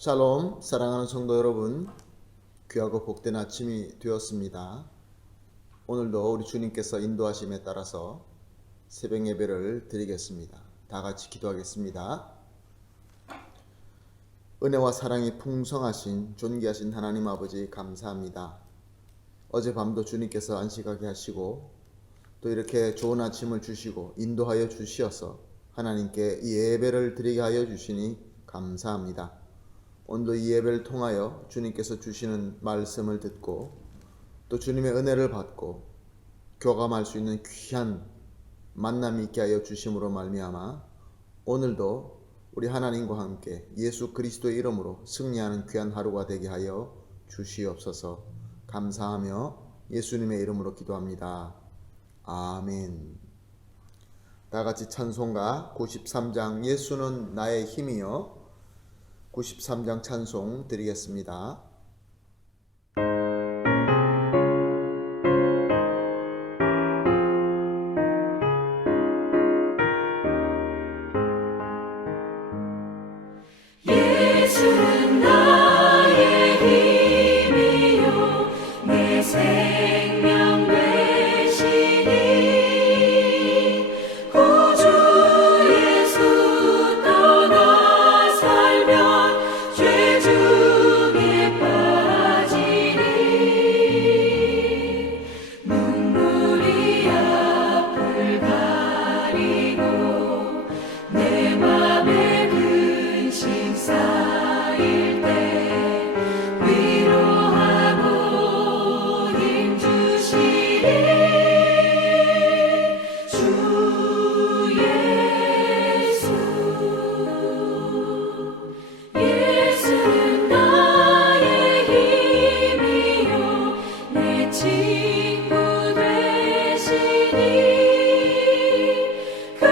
샬롬, 사랑하는 성도 여러분, 귀하고 복된 아침이 되었습니다. 오늘도 우리 주님께서 인도하심에 따라서 새벽 예배를 드리겠습니다. 다 같이 기도하겠습니다. 은혜와 사랑이 풍성하신 존귀하신 하나님 아버지 감사합니다. 어젯밤도 주님께서 안식하게 하시고 또 이렇게 좋은 아침을 주시고 인도하여 주시어서 하나님께 이 예배를 드리게 하여 주시니 감사합니다. 오늘도 이 예배를 통하여 주님께서 주시는 말씀을 듣고 또 주님의 은혜를 받고 교감할 수 있는 귀한 만남이 있게 하여 주심으로 말미암아 오늘도 우리 하나님과 함께 예수 그리스도의 이름으로 승리하는 귀한 하루가 되게 하여 주시옵소서. 감사하며 예수님의 이름으로 기도합니다. 아멘. 다 같이 찬송가 93장 예수는 나의 힘이여 93장 찬송 드리겠습니다. 예수는 나의 힘이요 내 생명 되시니 구주 예수 떠나 살면 죄 중에 빠지니 눈물이 앞을 가리고 내 맘에 근심 쌓일 때 위로하고 힘 주시니 주 예수. 예수는 나의 힘이요 내 친구 되시니 그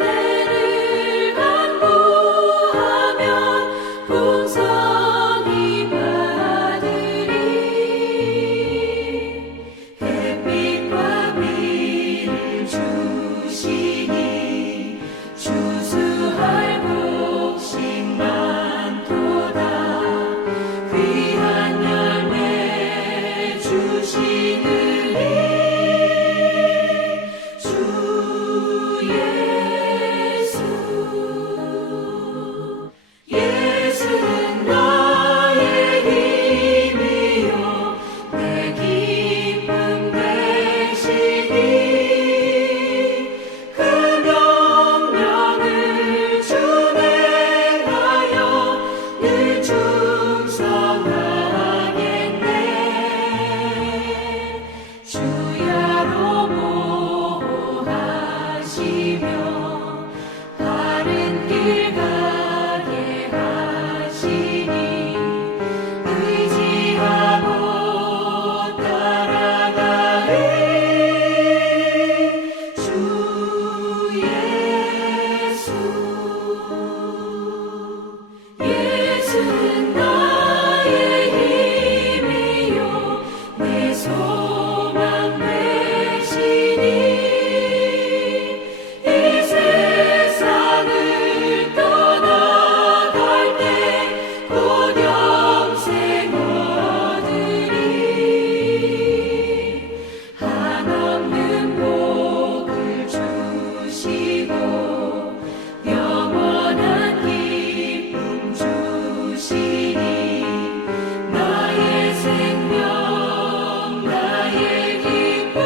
은혜를 간구하면 풍성히 받으리. 햇빛과 비를 주시니 추수할 곡식 많도다. 귀한 열매 주시느니 주 예수. 예수는 나의 힘이요 내 기쁨 되시니 그 명령을 준행하여 늘 충성하겠네. 주야로 보호하시며 바른 길 가게 하시니 의지하고 따라가리. 주 예수. 예수는 나의 힘이요 내 소망 되시니 이 세상을 떠나갈 때 곧 영생 얻으리. 한없는 복을 주시고 영원한 기쁨 주시니 나의 생명 나의 기쁨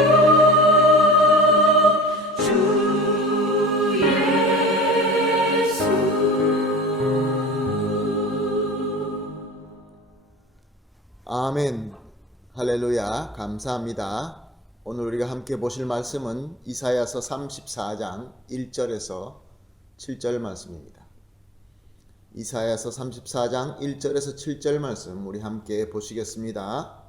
주 예수. 아멘. 할렐루야. 감사합니다. 오늘 우리가 함께 보실 말씀은 이사야서 34장 1절에서 7절 말씀입니다. 이사야서 34장 1절에서 7절 말씀 우리 함께 보시겠습니다.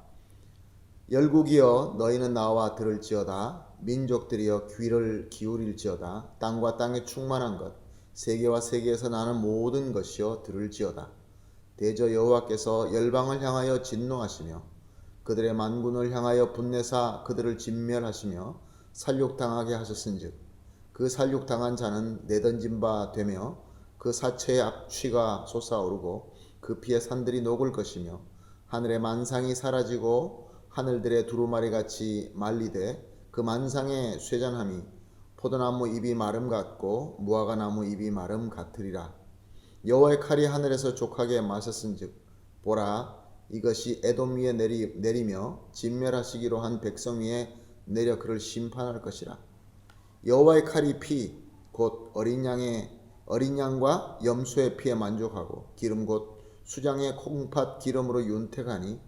열국이여 너희는 나와 들을지어다. 민족들이여 귀를 기울일지어다. 땅과 땅에 충만한 것 세계와 세계에서 나는 모든 것이여 들을지어다. 대저 여호와께서 열방을 향하여 진노하시며 그들의 만군을 향하여 분내사 그들을 진멸하시며 살육당하게 하셨은즉 그 살육당한 자는 내던진 바 되며 그 사체의 악취가 솟아오르고 그 피에 산들이 녹을 것이며 하늘의 만상이 사라지고 하늘들의 두루마리 같이 말리되 그 만상의 쇠잔함이 포도나무 잎이 마름 같고 무화과 나무 잎이 마름 같으리라. 여호와의 칼이 하늘에서 족하게 마셨은즉 보라 이것이 에돔 위에 내리며 진멸하시기로 한 백성 위에 내려 그를 심판할 것이라. 여호와의 칼이 피 곧 어린 양과 염소의 피에 만족하고 기름 곧 수장의 콩팥 기름으로 윤택하니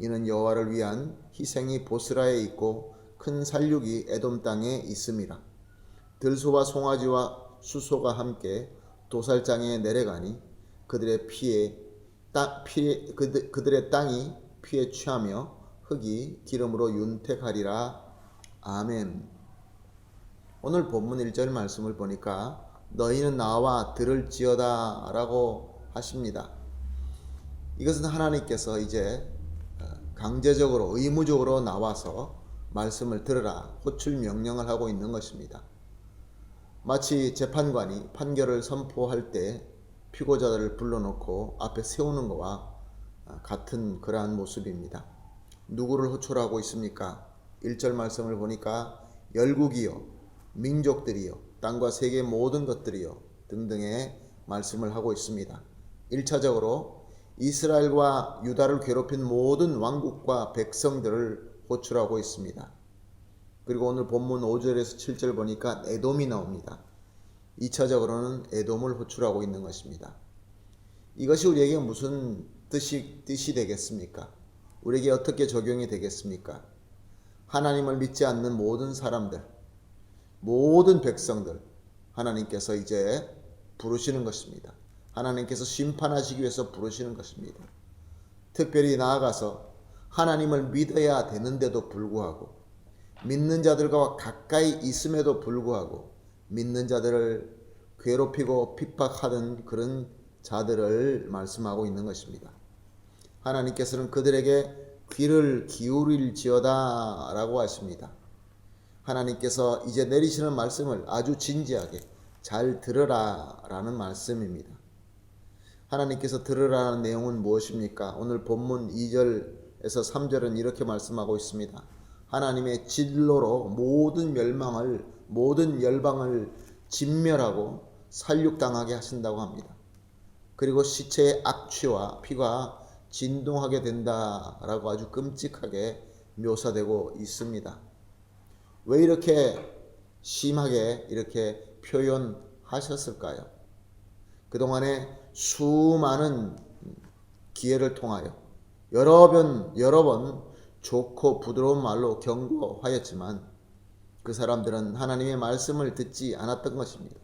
이는 여호와를 위한 희생이 보스라에 있고 큰 살육이 에돔 땅에 있음이라. 들소와 송아지와 수소가 함께 도살장에 내려가니 그들의 그들의 땅이 피에 취하며 흙이 기름으로 윤택하리라. 아멘. 오늘 본문 1절 말씀을 보니까 너희는 나와 들을지어다 라고 하십니다. 이것은 하나님께서 이제 강제적으로 의무적으로 나와서 말씀을 들으라 호출 명령을 하고 있는 것입니다. 마치 재판관이 판결을 선포할 때 피고자들을 불러놓고 앞에 세우는 것과 같은 그러한 모습입니다. 누구를 호출하고 있습니까? 1절 말씀을 보니까 열국이요 민족들이요 땅과 세계의 모든 것들이요 등등의 말씀을 하고 있습니다. 1차적으로 이스라엘과 유다를 괴롭힌 모든 왕국과 백성들을 호출하고 있습니다. 그리고 오늘 본문 5절에서 7절 보니까 에돔이 나옵니다. 2차적으로는 에돔을 호출하고 있는 것입니다. 이것이 우리에게 무슨 뜻이 되겠습니까? 우리에게 어떻게 적용이 되겠습니까? 하나님을 믿지 않는 모든 사람들, 모든 백성들 하나님께서 이제 부르시는 것입니다. 하나님께서 심판하시기 위해서 부르시는 것입니다. 특별히 나아가서 하나님을 믿어야 되는데도 불구하고 믿는 자들과 가까이 있음에도 불구하고 믿는 자들을 괴롭히고 핍박하던 그런 자들을 말씀하고 있는 것입니다. 하나님께서는 그들에게 귀를 기울일지어다 라고 하십니다. 하나님께서 이제 내리시는 말씀을 아주 진지하게 잘 들으라 라는 말씀입니다. 하나님께서 들으라는 내용은 무엇입니까? 오늘 본문 2절에서 3절은 이렇게 말씀하고 있습니다. 하나님의 진노로 모든 열방을 진멸하고 살육당하게 하신다고 합니다. 그리고 시체의 악취와 피가 진동하게 된다라고 아주 끔찍하게 묘사되고 있습니다. 왜 이렇게 심하게 이렇게 표현하셨을까요? 그동안에 수많은 기회를 통하여 여러 번 좋고 부드러운 말로 경고하였지만 그 사람들은 하나님의 말씀을 듣지 않았던 것입니다.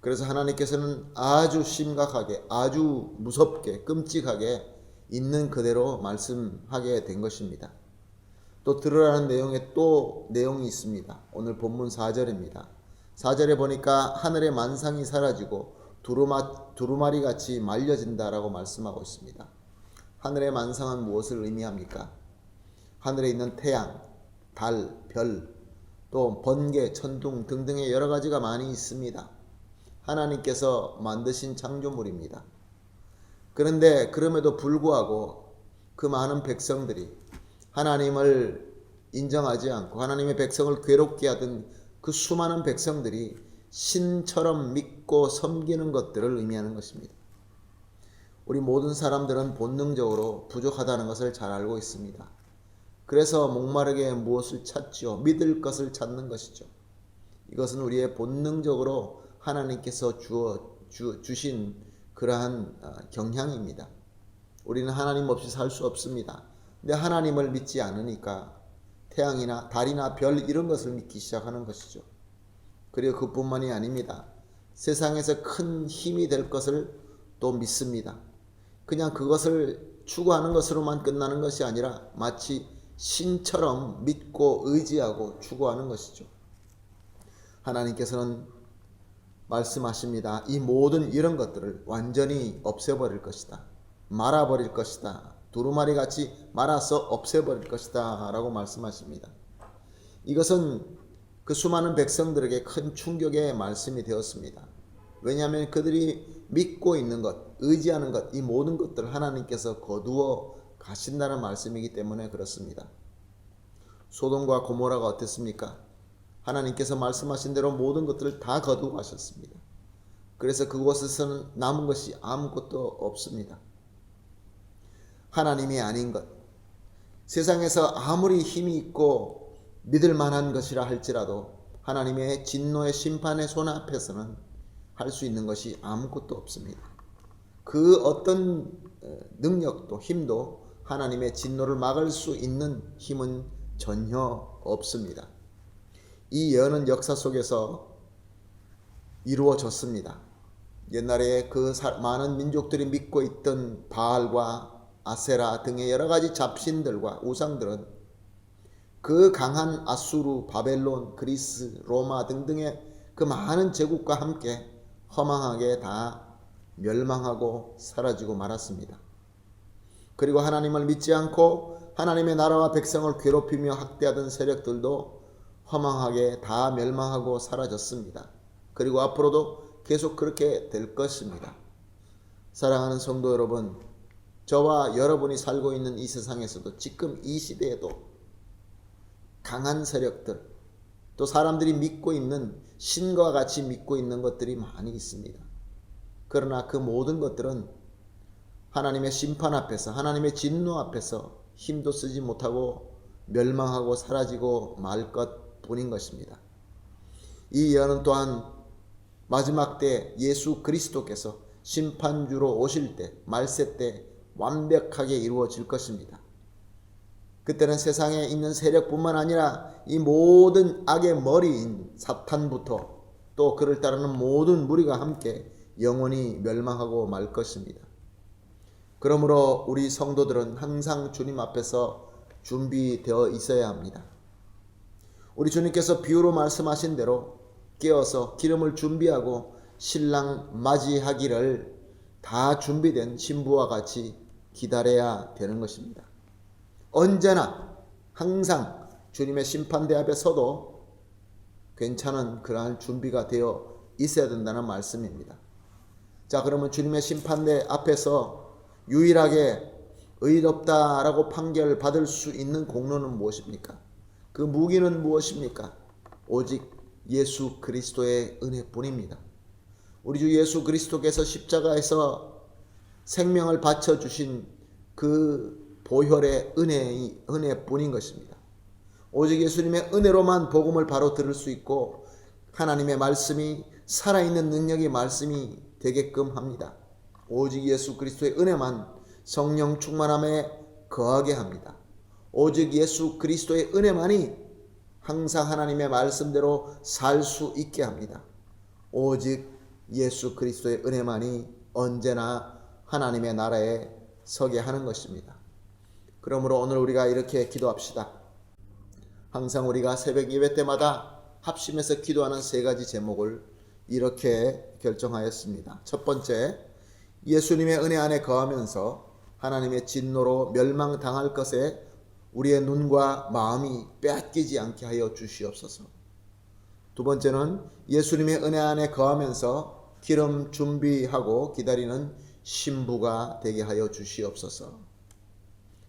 그래서 하나님께서는 아주 심각하게, 아주 무섭게, 끔찍하게 있는 그대로 말씀하게 된 것입니다. 또 들으라는 내용에 또 내용이 있습니다. 오늘 본문 4절입니다. 4절에 보니까 하늘의 만상이 사라지고 두루마리 같이 말려진다라고 말씀하고 있습니다. 하늘의 만상은 무엇을 의미합니까? 하늘에 있는 태양, 달, 별, 또 번개, 천둥 등등의 여러 가지가 많이 있습니다. 하나님께서 만드신 창조물입니다. 그런데 그럼에도 불구하고 그 많은 백성들이 하나님을 인정하지 않고 하나님의 백성을 괴롭게 하던 그 수많은 백성들이 신처럼 믿고 섬기는 것들을 의미하는 것입니다. 우리 모든 사람들은 본능적으로 부족하다는 것을 잘 알고 있습니다. 그래서 목마르게 무엇을 찾지요? 믿을 것을 찾는 것이죠. 이것은 우리의 본능적으로 하나님께서 주신 그러한 경향입니다. 우리는 하나님 없이 살 수 없습니다. 근데 하나님을 믿지 않으니까 태양이나 달이나 별 이런 것을 믿기 시작하는 것이죠. 그리고 그뿐만이 아닙니다. 세상에서 큰 힘이 될 것을 또 믿습니다. 그냥 그것을 추구하는 것으로만 끝나는 것이 아니라 마치 신처럼 믿고 의지하고 추구하는 것이죠. 하나님께서는 말씀하십니다. 이 모든 이런 것들을 완전히 없애버릴 것이다. 말아버릴 것이다. 두루마리 같이 말아서 없애버릴 것이다 라고 말씀하십니다. 이것은 그 수많은 백성들에게 큰 충격의 말씀이 되었습니다. 왜냐하면 그들이 믿고 있는 것, 의지하는 것, 이 모든 것들을 하나님께서 거두어 가신다는 말씀이기 때문에 그렇습니다. 소돔과 고모라가 어땠습니까? 하나님께서 말씀하신 대로 모든 것들을 다 거두어 가셨습니다. 그래서 그곳에서는 남은 것이 아무것도 없습니다. 하나님이 아닌 것, 세상에서 아무리 힘이 있고 믿을 만한 것이라 할지라도 하나님의 진노의 심판의 손 앞에서는 할 수 있는 것이 아무것도 없습니다. 그 어떤 능력도 힘도 하나님의 진노를 막을 수 있는 힘은 전혀 없습니다. 이 예언은 역사 속에서 이루어졌습니다. 옛날에 그 많은 민족들이 믿고 있던 바알과 아세라 등의 여러 가지 잡신들과 우상들은 그 강한 아수르, 바벨론, 그리스, 로마 등등의 그 많은 제국과 함께 허망하게 다 멸망하고 사라지고 말았습니다. 그리고 하나님을 믿지 않고 하나님의 나라와 백성을 괴롭히며 학대하던 세력들도 허망하게 다 멸망하고 사라졌습니다. 그리고 앞으로도 계속 그렇게 될 것입니다. 사랑하는 성도 여러분, 저와 여러분이 살고 있는 이 세상에서도 지금 이 시대에도 강한 세력들, 또 사람들이 믿고 있는 신과 같이 믿고 있는 것들이 많이 있습니다. 그러나 그 모든 것들은 하나님의 심판 앞에서, 하나님의 진노 앞에서 힘도 쓰지 못하고 멸망하고 사라지고 말 것뿐인 것입니다. 이 예언은 또한 마지막 때 예수 그리스도께서 심판주로 오실 때, 말세 때 완벽하게 이루어질 것입니다. 그때는 세상에 있는 세력뿐만 아니라 이 모든 악의 머리인 사탄부터 또 그를 따르는 모든 무리가 함께 영원히 멸망하고 말 것입니다. 그러므로 우리 성도들은 항상 주님 앞에서 준비되어 있어야 합니다. 우리 주님께서 비유로 말씀하신 대로 깨어서 기름을 준비하고 신랑 맞이하기를 다 준비된 신부와 같이 기다려야 되는 것입니다. 언제나 항상 주님의 심판대 앞에 서도 괜찮은 그러한 준비가 되어 있어야 된다는 말씀입니다. 자, 그러면 주님의 심판대 앞에서 유일하게 의롭다라고 판결받을 수 있는 공로는 무엇입니까? 그 무기는 무엇입니까? 오직 예수 그리스도의 은혜뿐입니다. 우리 주 예수 그리스도께서 십자가에서 생명을 바쳐주신 그 보혈의 은혜뿐인 것입니다. 오직 예수님의 은혜로만 복음을 바로 들을 수 있고 하나님의 말씀이 살아있는 능력의 말씀이 되게끔 합니다. 오직 예수 그리스도의 은혜만 성령 충만함에 거하게 합니다. 오직 예수 그리스도의 은혜만이 항상 하나님의 말씀대로 살 수 있게 합니다. 오직 예수 그리스도의 은혜만이 언제나 하나님의 나라에 서게 하는 것입니다. 그러므로 오늘 우리가 이렇게 기도합시다. 항상 우리가 새벽 예배 때마다 합심해서 기도하는 세 가지 제목을 이렇게 결정하였습니다. 첫 번째, 예수님의 은혜 안에 거하면서 하나님의 진노로 멸망당할 것에 우리의 눈과 마음이 빼앗기지 않게 하여 주시옵소서. 두 번째는 예수님의 은혜 안에 거하면서 기름 준비하고 기다리는 신부가 되게 하여 주시옵소서.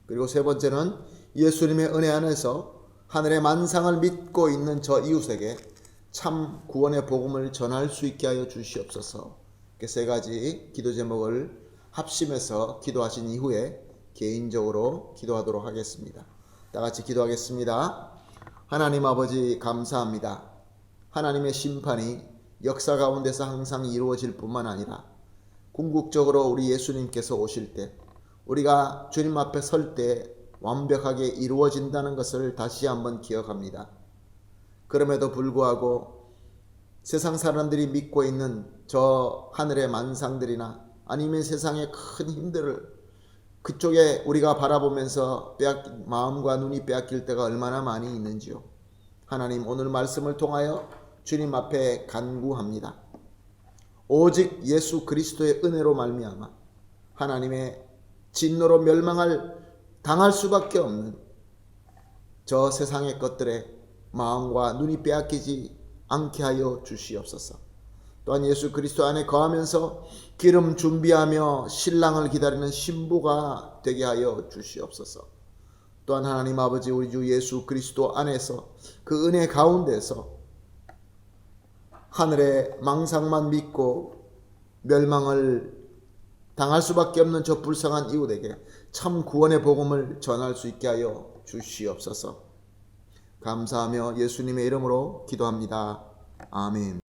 그리고 세 번째는 예수님의 은혜 안에서 하늘의 만상을 믿고 있는 저 이웃에게 참 구원의 복음을 전할 수 있게 하여 주시옵소서. 이렇게 세 가지 기도 제목을 합심해서 기도하신 이후에 개인적으로 기도하도록 하겠습니다. 다 같이 기도하겠습니다. 하나님 아버지 감사합니다. 하나님의 심판이 역사 가운데서 항상 이루어질 뿐만 아니라 궁극적으로 우리 예수님께서 오실 때 우리가 주님 앞에 설 때 완벽하게 이루어진다는 것을 다시 한번 기억합니다. 그럼에도 불구하고 세상 사람들이 믿고 있는 저 하늘의 만상들이나 아니면 세상의 큰 힘들을 그쪽에 우리가 바라보면서 마음과 눈이 빼앗길 때가 얼마나 많이 있는지요. 하나님, 오늘 말씀을 통하여 주님 앞에 간구합니다. 오직 예수 그리스도의 은혜로 말미암아 하나님의 진노로 당할 수밖에 없는 저 세상의 것들에 마음과 눈이 빼앗기지 않게 하여 주시옵소서. 또한 예수 그리스도 안에 거하면서 기름 준비하며 신랑을 기다리는 신부가 되게 하여 주시옵소서. 또한 하나님 아버지, 우리 주 예수 그리스도 안에서 그 은혜 가운데서 하늘의 망상만 믿고 멸망을 당할 수밖에 없는 저 불쌍한 이웃에게 참 구원의 복음을 전할 수 있게 하여 주시옵소서. 감사하며 예수님의 이름으로 기도합니다. 아멘.